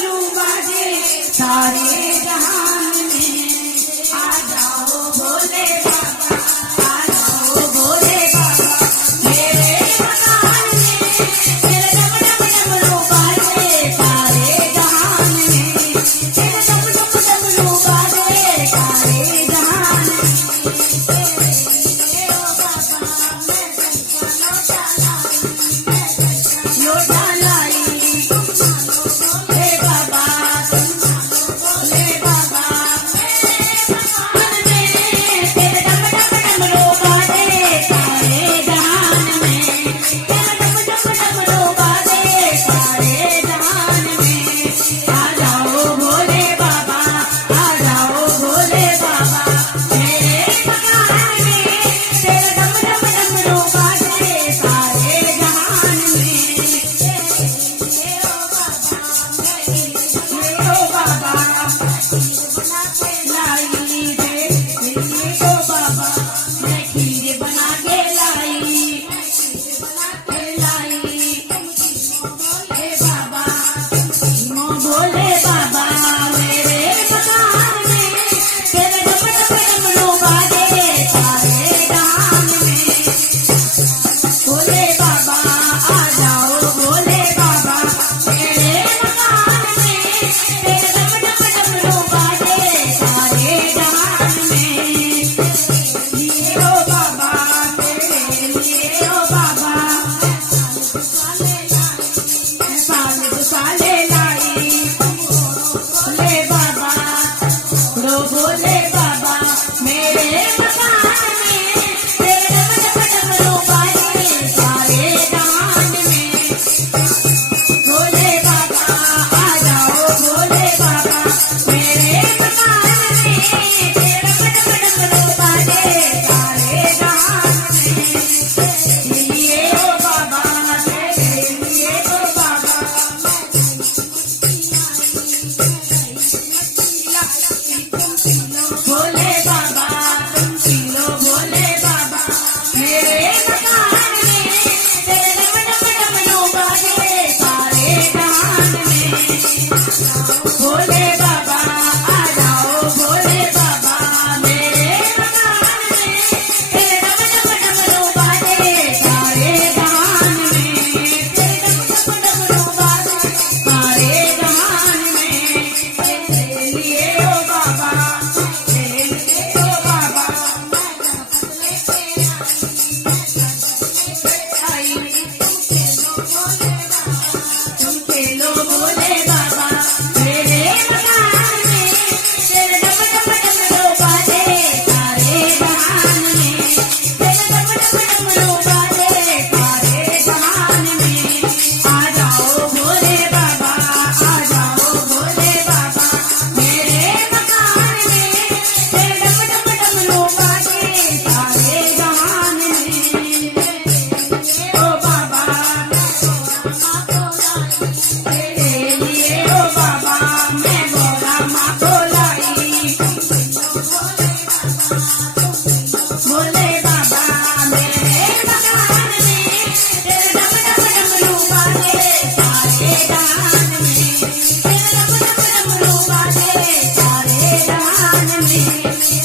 डमरू बाजे सारे जहान में। आ जाओ भोले बाबा, आ जाओ भोले बाबा मेरे मकान में। तेरे डम डम डमरू बाजे सारे जहान में। तेरे डम डम डमरू बाजे सारे जहान में। लोटा लाई हे बाबा, हे बाबा मेरे मकान में। तेरे डम डम डमरू बाजे सारे जहान में। तेरे डम डम डमरू बाजे सारे जहान में। आ जाओ भोले बाबा, आ जाओ भोले बाबा मेरे मकान में। तेरे डम डम डमरू बाजे सारे जहान में। ओ बाबा लाई दे ओ बाबा, मैं खीर बना के लाई हे बाबा। भोले बाबा मेरे मकान में। तेरे डम डम डमरू बाजे सारे जहान में। भोले बाबा आ जाओ भोले बाबा मेरे मकान में। तेरे डम डम डमरू बाजे सारे जहान में। लिए ओ बाबा तेरे लिए ओ बाबा साले लाई भोले बाबा, रो भोले बाबा मेरे मकान में। तेरे डम डम डमरू बाजे सारे जहान में। भोले बाबा आ जाओ भोले बाबा मेरे मकान में। तेरे डम डम डमरू बाजे सारे जहान में। लिए ओ बाबा तेरे लिए ओ बाबा भोले बाबा तुम पी लो भोले बाबा मेरे मकान में। तेरे डम डम डमरू बाजे सारे जहान में। भोले बाबा आ जाओ भोले बाबा मेरे मकान में। तेरे डम डम डमरू बाजे सारे जहान में। तेरे डम डम डमरू बाजे सारे जहान में। तेरे लिए ओ बाबा, तेरे लिए ओ बाबा आई तुम खेलो भोले बाबा मेरे मकान में। तेरे डम डम डमरू बाजे सारे जहान में। तेरे डम डम डमरू बाजे सारे जहान में। आ जाओ भोले बाबा, आ जाओ भोले बाबा मेरे मकान में। तेरे डम डम डमरू बाजे सारे जहान में। ओ बाबा तेरे लिए ओ बाबा मैं बोला माँ को लाई भोले बाबा मेरे मकान में। तेरे डम डम डमरू बाजे सारे जहान में। तेरे डम डम डमरू बाजे सारे जहान में।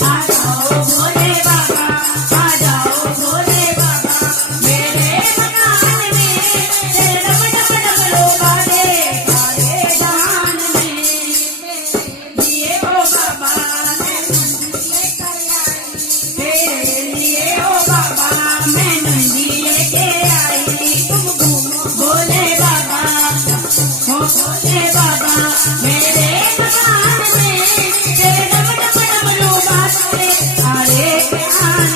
आ जाओ भोले बाबा, आ जाओ भोले बाबा मेरे मकान में। तेरे डम डम डमरू बाजे सारे जहान में। लिए ओ बाबा तेरे लिए ओ बाबा मैं नंदी लेके आई। भोले बाबा हो भोले बाबा मेरे मकान में। तेरे डम डम डमरू बाजे सारे जहान